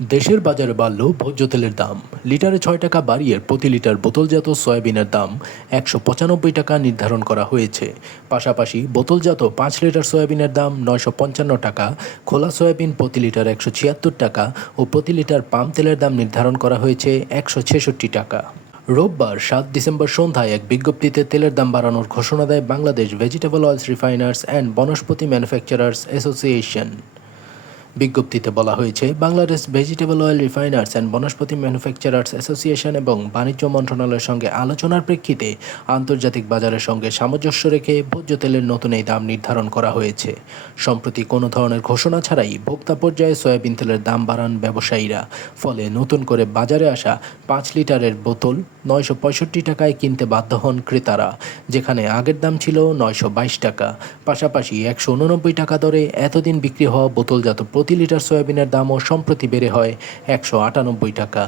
দেশের বাজারে বাড়ল ভোজ্য তেলের দাম। লিটারে ৬ টাকা বাড়িয়ে প্রতি লিটার বোতলজাত সয়াবিনের দাম ১৯৫ টাকা নির্ধারণ করা হয়েছে। পাশাপাশি বোতলজাত ৫ লিটার সয়াবিনের দাম ৯৫৫ টাকা, খোলা সয়াবিন প্রতি লিটার ১৭৬ টাকা ও প্রতি লিটার পাম তেলের দাম নির্ধারণ করা হয়েছে ১৬৬ টাকা। রোববার ৭ ডিসেম্বর সন্ধ্যায় এক বিজ্ঞপ্তিতে তেলের দাম বাড়ানোর ঘোষণা দেয় Bangladesh vegetable oils refiners and Vanaspati manufacturers association. বিজ্ঞপ্তিতে বলা হয়েছে, Bangladesh vegetable oil refiners and Vanaspati manufacturers association এবং বাণিজ্য মন্ত্রণালয়ের সঙ্গে আলোচনার প্রেক্ষিতে আন্তর্জাতিক বাজারের সঙ্গে সামঞ্জস্য রেখে ভোজ্য তেলের নতুন এই দাম নির্ধারণ করা হয়েছে। সম্প্রতি কোনো ধরনের ঘোষণা ছাড়াই ভোক্তা পর্যায়ে সয়াবিন তেলের দাম বাড়ান ব্যবসায়ীরা। ফলে নতুন করে বাজারে আসা ৫ লিটারের বোতল ৯৬৫ টাকায় কিনতে বাধ্য হন ক্রেতারা, যেখানে আগের দাম ছিল ৯২২ টাকা। পাশাপাশি ১৮৯ টাকা দরে এতদিন বিক্রি হওয়া বোতলজাত প্রতি লিটার সয়াবিনের দামও সম্প্রতি বেড়ে হয় ১৯৮ টাকা।